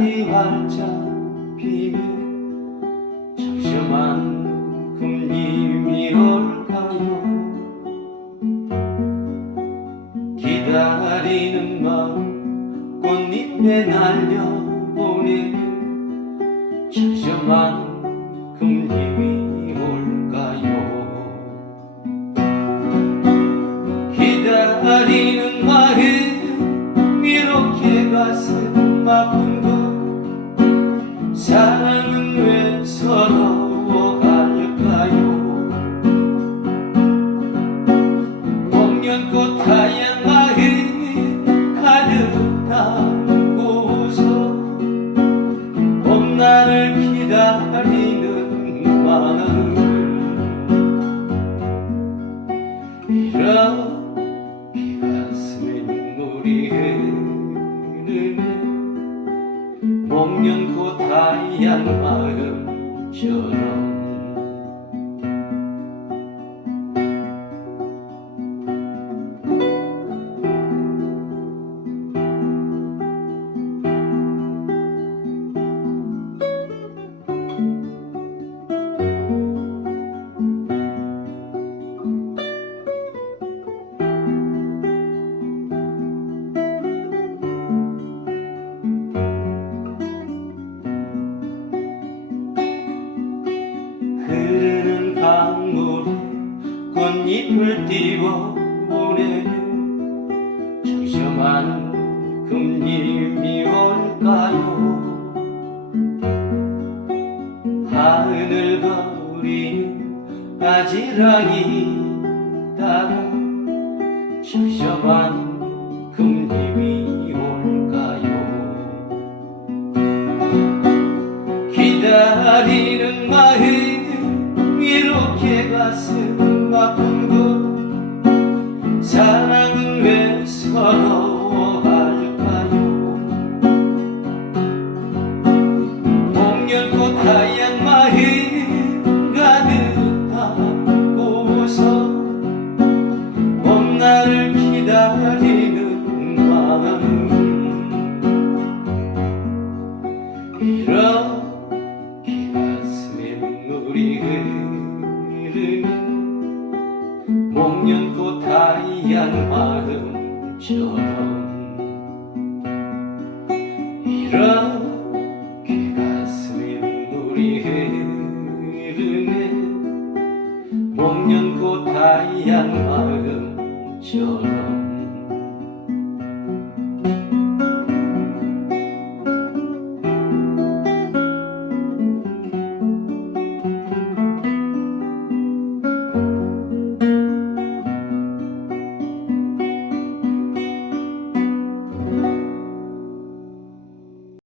꽃이 활짝 피며 잠시만큼 님이 올까요? 기다리는 마음 꽃잎에 날려보내며 잠시만큼 님이 올까요? 기다리는 마음 이렇게 가슴 아픈 목련꽃 하얀 마음 가득 담고서 봄날을 기다리는 마음을. 이렇게 가슴에 눈물이 흐르네 목련꽃 하얀 마음처럼 흐르는 강물에 꽃잎을 띄워보내며 잠시만큼 님이 올까요? 하늘 거리는 바지락이 따라 잠시만큼 님이 올까요? 기다리는 마음 마음처럼 이렇게 가슴에 눈물이 흐르네 목련꽃 하얀 마음처럼